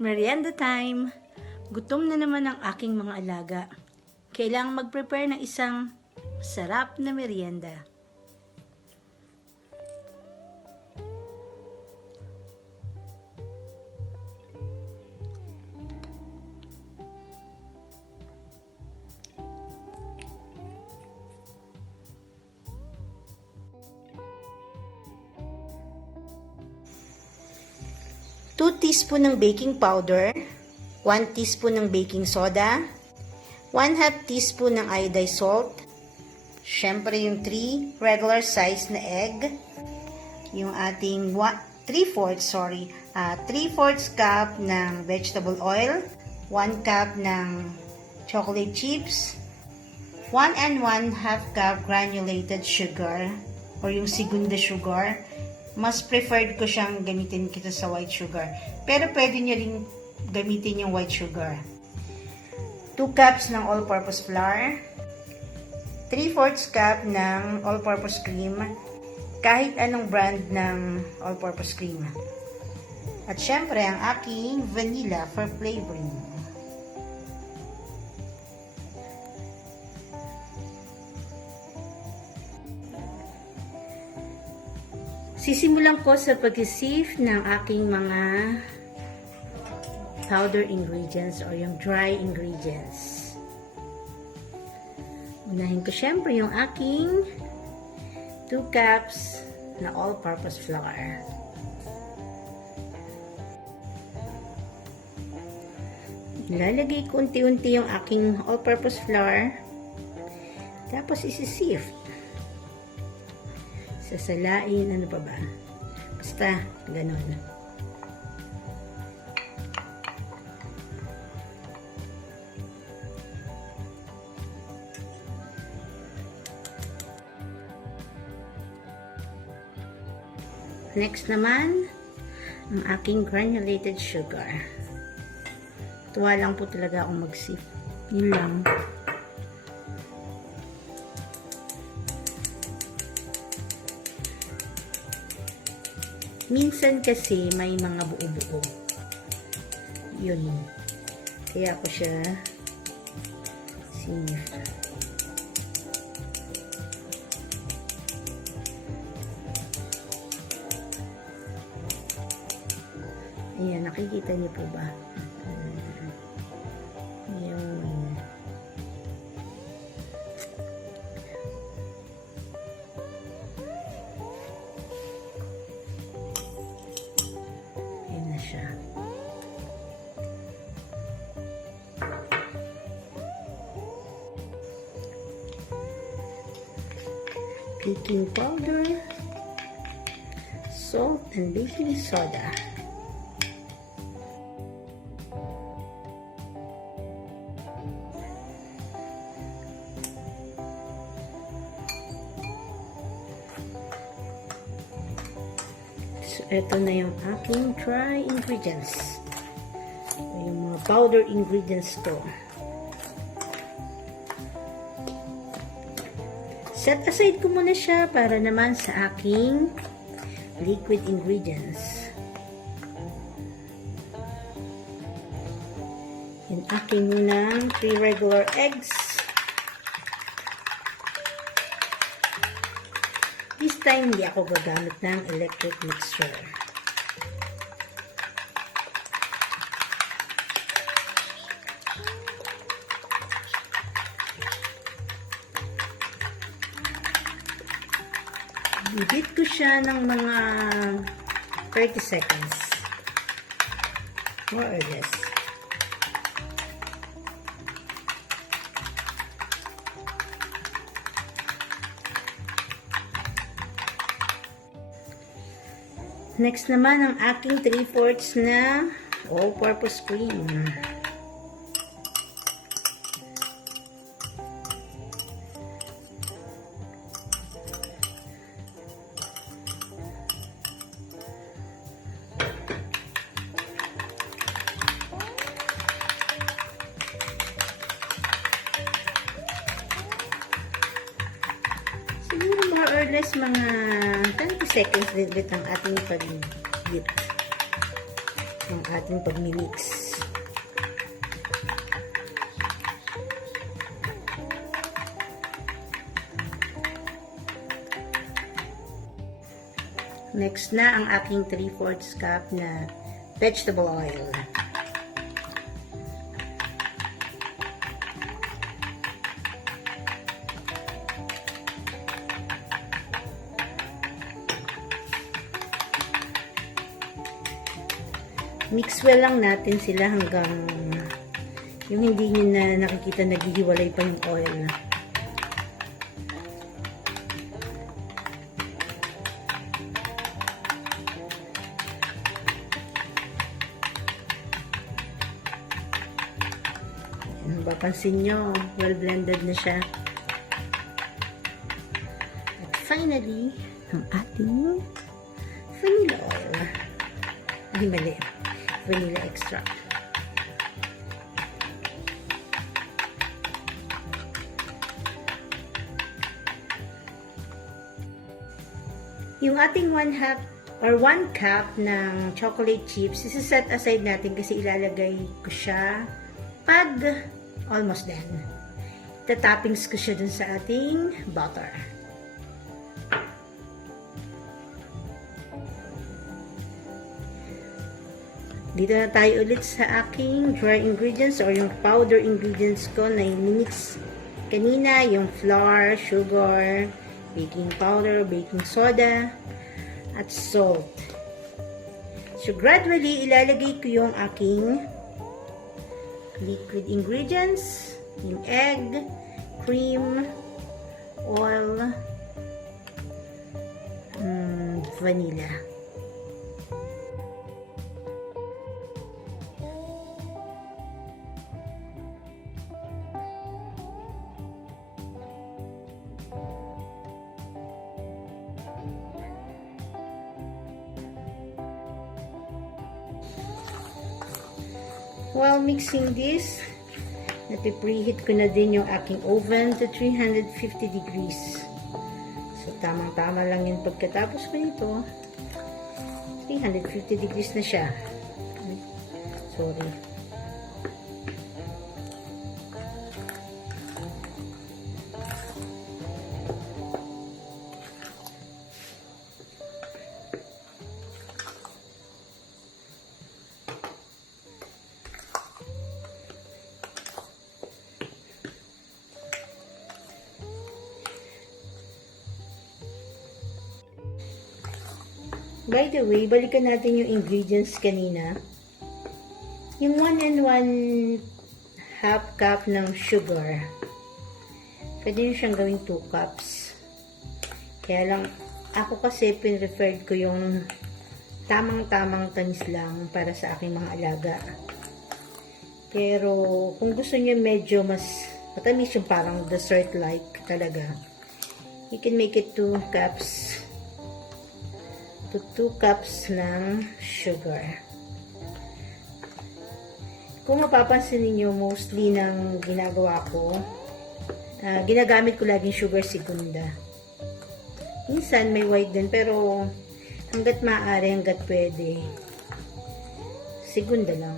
Merienda time! Gutom na naman ang aking mga alaga. Kailangang mag-prepare ng isang sarap na merienda. Two teaspoon ng baking powder, 1 teaspoon ng baking soda, 1/2 teaspoon ng iodized salt, syempre yung 3 regular size na egg, yung ating 3/4 cup ng vegetable oil, 1 cup ng chocolate chips, 1 1/2 cup granulated sugar or yung segunda sugar. Mas preferred ko siyang gamitin kita sa white sugar. Pero pwede nyo rin gamitin yung white sugar. 2 cups ng all-purpose flour. 3/4 cup ng all-purpose cream. Kahit anong brand ng all-purpose cream. At syempre, ang aking vanilla for flavoring. Sisimulan ko sa pag-sift ng aking mga powder ingredients or yung dry ingredients. Unahin ko syempre yung aking 2 cups na all-purpose flour. Ilalagay ko unti-unti yung aking all-purpose flour. Tapos isi-sift. Sasalain, ano pa ba? Basta, ganun. Next naman, ang aking granulated sugar. Tuwa lang po talaga akong mag-sift. Yun lang. Minsan kasi may mga buo-buo. Yun. Kaya ako siya sinif. Ayan, nakikita niyo po ba? Yun. Siya. Baking powder, salt, and baking soda. Ito na yung aking dry ingredients. Yung mga powder ingredients ko. Set aside ko muna siya para naman sa aking liquid ingredients. Yung aking munang 3 regular eggs. This time, hindi ako gagamit ng electric mixer. Bibit ko siya ng mga 30 seconds. More or less. Next naman ang aking 3/4 na all-purpose cream. Siguro more or less mga 20 seconds din ang ating pag-heat. ang ating pagmimix. Next na ang aking 3/4 cup na vegetable oil. Mix well lang natin sila hanggang yung hindi nyo na nakikita naghihiwalay pa yung oil. Mapapansin nyo, well blended na siya. At finally, ang ating vanilla oil. Ay, mali. Vanilla extract. Yung ating 1/2 or 1 cup ng chocolate chips, isa-set aside natin kasi ilalagay ko siya pag almost done. Toppings ko siya dun sa ating butter. Dito na tayo ulit sa aking dry ingredients or yung powder ingredients ko na i-mix kanina, yung flour, sugar, baking powder, baking soda, at salt. So, gradually, ilalagay ko yung aking liquid ingredients, yung egg, cream, oil, vanilla. While mixing this, preheat ko na din yung aking oven to 350 degrees. So, tamang-tama lang yun pagkatapos ko nito. 350 degrees na siya. Sorry. By the way, balikan natin yung ingredients kanina. Yung 1 and 1/2 cup ng sugar. Pwede nyo siyang gawing 2 cups. Kaya lang, ako kasi pinreferred ko yung tamang-tamang tamis lang para sa aking mga alaga. Pero, kung gusto nyo medyo mas matamis yung parang dessert-like talaga, you can make it 2 cups to 2 cups ng sugar. Kung mapapansin niyo mostly ng ginagawa ko, ginagamit ko laging sugar segunda. Minsan may white din, pero hanggat maaari, hanggat pwede, segunda lang.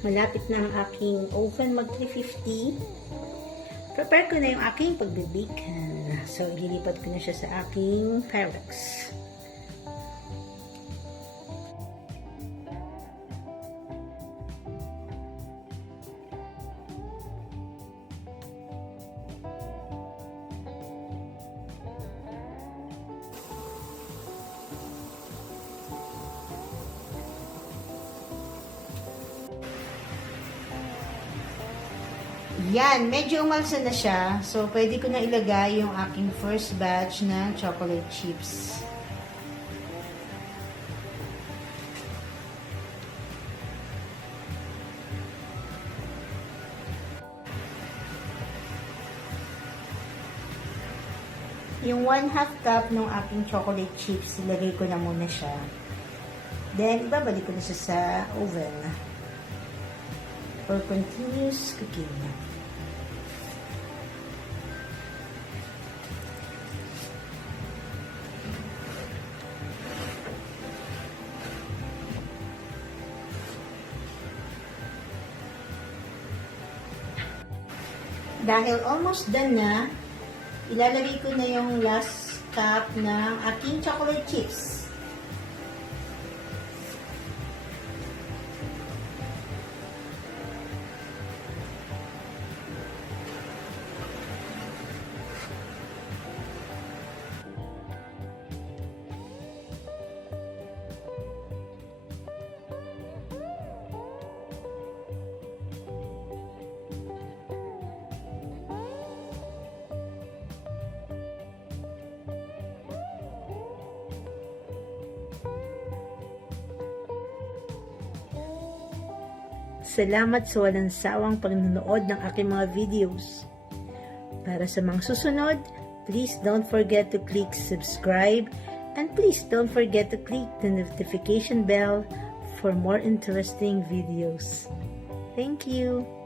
Malapit na ang aking oven mag 350. Prepare ko na yung aking pagbe-bake. So, ililipat ko na siya sa aking Pyrex. Yan, medyo umalsa na siya. So, pwede ko na ilagay yung aking first batch na chocolate chips. Yung 1/2 cup ng aking chocolate chips, ilagay ko na muna siya. Then, ibabalik ko na siya sa oven for continuous cooking. Dahil almost done na, ilalagay ko na yung last cup ng aking chocolate chips. Salamat sa walang sawang panonood ng aking mga videos. Para sa mga susunod, please don't forget to click subscribe and please don't forget to click the notification bell for more interesting videos. Thank you!